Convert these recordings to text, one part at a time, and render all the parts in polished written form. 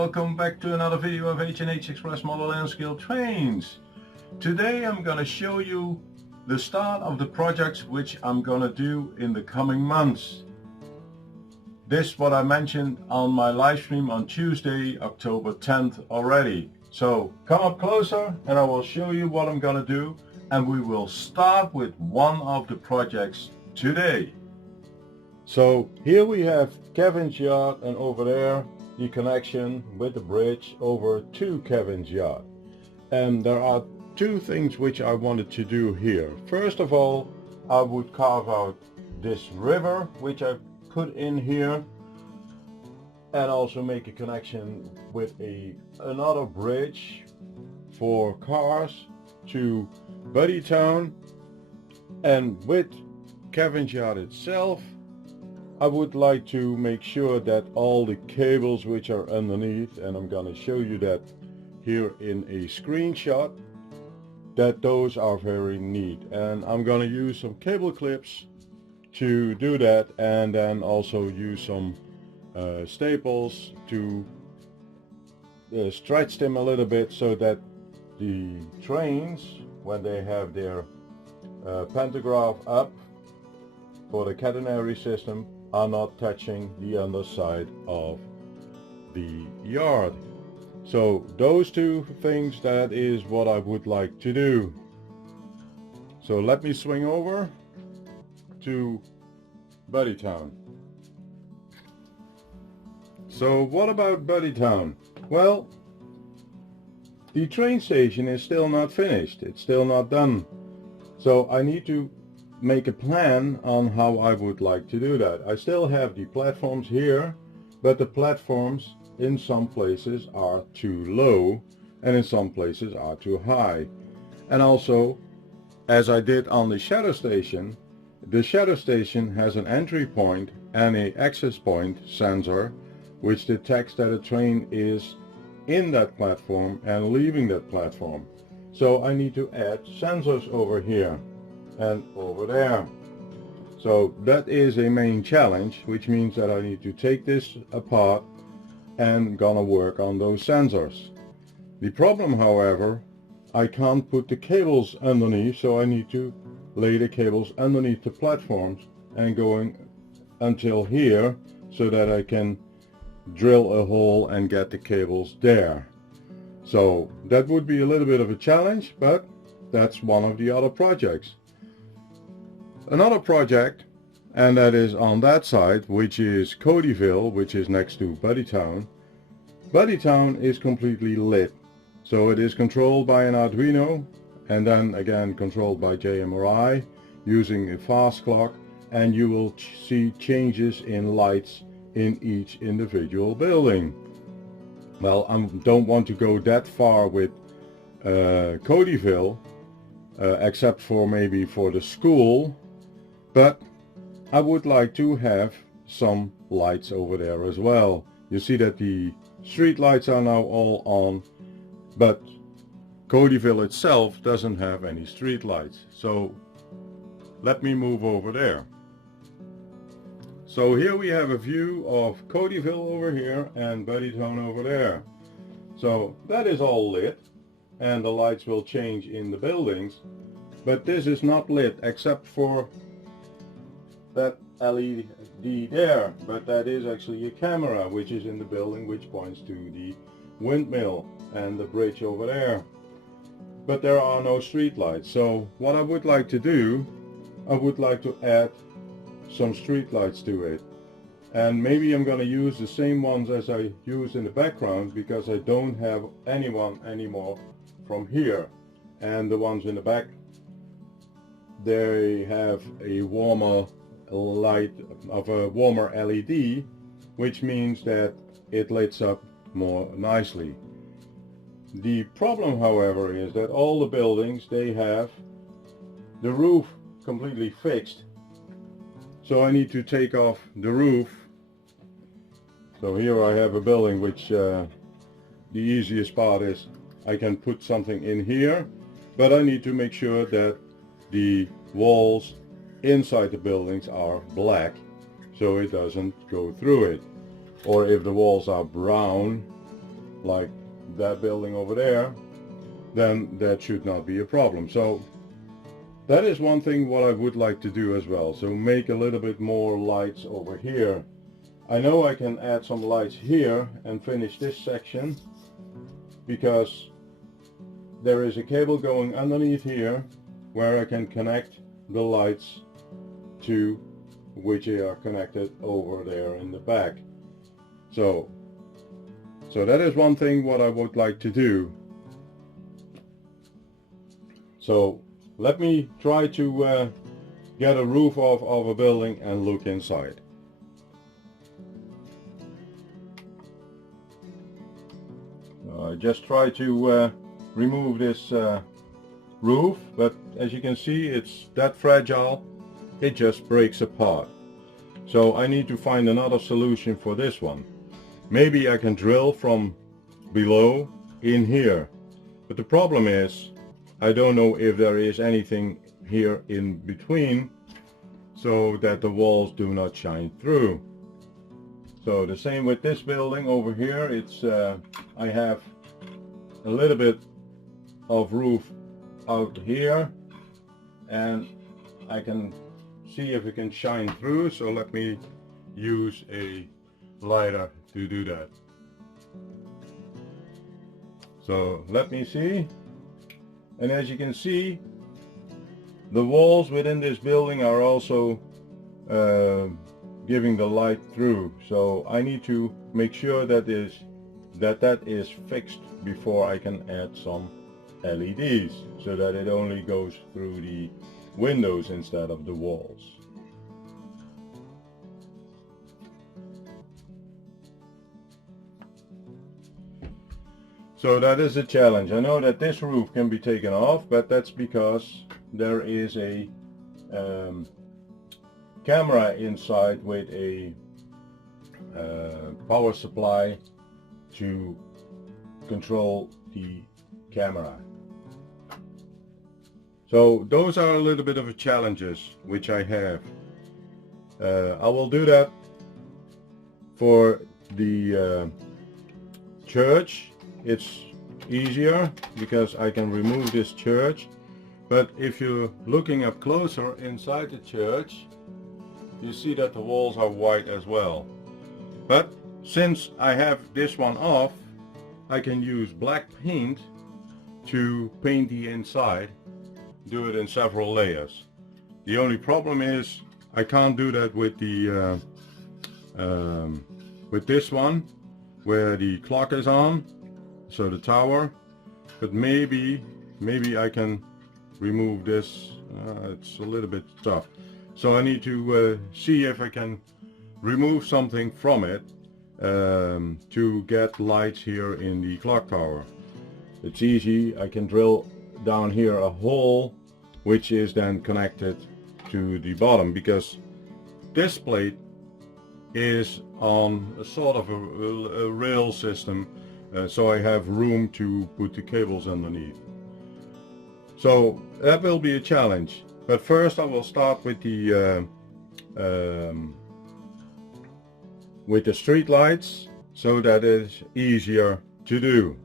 welcome back to another video of H&H Express model and scale trains. Today I'm going to show you the start of the projects which I'm going to do in the coming months. This what I mentioned on my live stream on Tuesday, October 10th already. So come up closer and I will show you what I'm going to do, and we will start with one of the projects today. So here we have Kevin's yard, and over there the connection with the bridge over to Kevin's yard. And there are two things which I wanted to do here. First of all, I would carve out this river which I put in here, and also make a connection with another bridge for cars to Buddytown. And with Kevin's yard itself, I would like to make sure that all the cables which are underneath, and I'm going to show you that here in a screenshot, that those are very neat. And I'm going to use some cable clips to do that, and then also use some staples to stretch them a little bit so that the trains, when they have their pantograph up for the catenary system, are not touching the underside of the yard. So those two things, that is what I would like to do. So let me swing over to Buddytown. So what about Buddytown? Well, the train station is still not finished. It's still not done. So I need to make a plan on how I would like to do that. I still have the platforms here, but the platforms in some places are too low and in some places are too high. And also, as I did on the shadow station, the shadow station has an entry point and an access point sensor which detects that a train is in that platform and leaving that platform. So I need to add sensors over here and over there. So that is a main challenge, which means that I need to take this apart and gonna work on those sensors. The problem, however, I can't put the cables underneath, so I need to lay the cables underneath the platforms and going until here so that I can drill a hole and get the cables there. So that would be a little bit of a challenge, but that's one of the other projects. Another project, and that is on that side, which is Codyville, which is next to Buddytown. Buddytown is completely lit. So it is controlled by an Arduino, and then again controlled by JMRI using a fast clock, and you will see changes in lights in each individual building. Well, I don't want to go that far with Codyville, except for maybe for the school, but I would like to have some lights over there as well. You see that the street lights are now all on, but Codyville itself doesn't have any street lights. So let me move over there. So here we have a view of Codyville over here and Buddytown over there. So that is all lit, and the lights will change in the buildings, but this is not lit except for that LED there, but that is actually a camera which is in the building, which points to the windmill and the bridge over there. But there are no street lights. So what I would like to do, I would like to add some street lights to it, and maybe I'm going to use the same ones as I used in the background, because I don't have anyone anymore from here, and the ones in the back, they have a warmer light of a warmer LED, which means that it lights up more nicely. The problem, however, is that all the buildings, they have the roof completely fixed. So I need to take off the roof. So here I have a building which the easiest part is I can put something in here, but I need to make sure that the walls inside the buildings are black so it doesn't go through it. Or if the walls are brown, like that building over there, then that should not be a problem. So that is one thing what I would like to do as well. So make a little bit more lights over here. I know I can add some lights here and finish this section, because there is a cable going underneath here where I can connect the lights to which they are connected over there in the back. So that is one thing what I would like to do. So let me try to get a roof off of a building and look inside. I just try to remove this roof, but as you can see, it's that fragile, it just breaks apart. So I need to find another solution for this one. Maybe I can drill from below in here, but the problem is I don't know if there is anything here in between so that the walls do not shine through. So the same with this building over here. It's I have a little bit of roof out here and I can see if it can shine through. So let me use a lighter to do that. So let me see. And as you can see, the walls within this building are also giving the light through. So I need to make sure that is fixed before I can add some LEDs, so that it only goes through the windows instead of the walls. So that is a challenge. I know that this roof can be taken off, but that's because there is a camera inside with a power supply to control the camera. So those are a little bit of a challenges which I have. I will do that for the church. It's easier because I can remove this church, but if you're looking up closer inside the church, you see that the walls are white as well. But since I have this one off, I can use black paint to paint the inside, do it in several layers. The only problem is I can't do that with the with this one where the clock is on, so the tower, but maybe I can remove this. It's a little bit tough, so I need to see if I can remove something from it to get lights here in the clock tower. It's easy. I can drill down here a hole which is then connected to the bottom, because this plate is on a sort of a rail system, so I have room to put the cables underneath. So that will be a challenge, but first I will start with the street lights, so that is easier to do.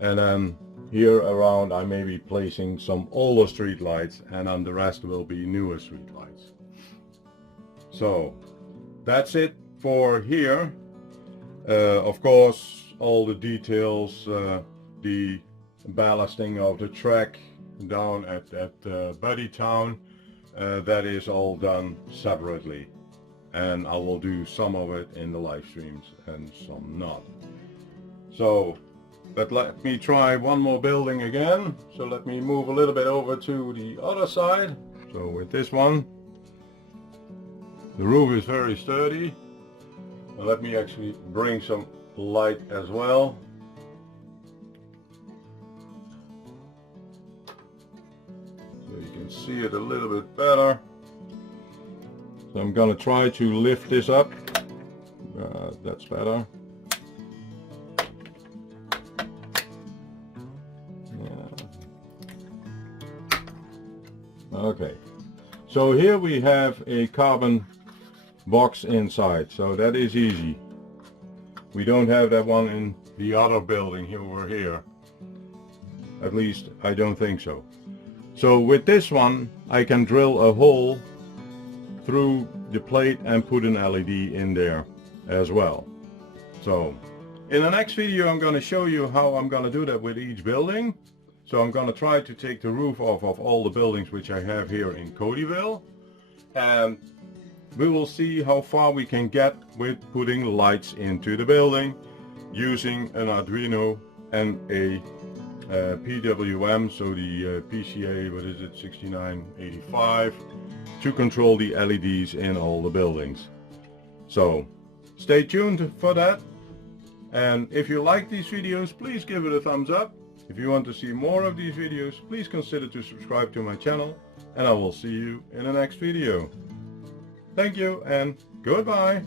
And then here around I may be placing some older street lights, and then the rest will be newer street lights. So that's it for here. Of course, all the details, the ballasting of the track down at Buddytown, that is all done separately, and I will do some of it in the live streams and some not. So, but let me try one more building again. So let me move a little bit over to the other side. So with this one, the roof is very sturdy. Now let me actually bring some light as well. So you can see it a little bit better. So I'm gonna try to lift this up. That's better. Okay, so here we have a carbon box inside, so that is easy. We don't have that one in the other building over here. At least I don't think so. So with this one I can drill a hole through the plate and put an LED in there as well. So in the next video I'm going to show you how I'm going to do that with each building. So I'm going to try to take the roof off of all the buildings which I have here in Codyville, and we will see how far we can get with putting lights into the building using an Arduino and a PWM, so the PCA, what is it, 6985, to control the LEDs in all the buildings. So stay tuned for that, and if you like these videos, please give it a thumbs up. If you want to see more of these videos, please consider to subscribe to my channel, and I will see you in the next video. Thank you and goodbye.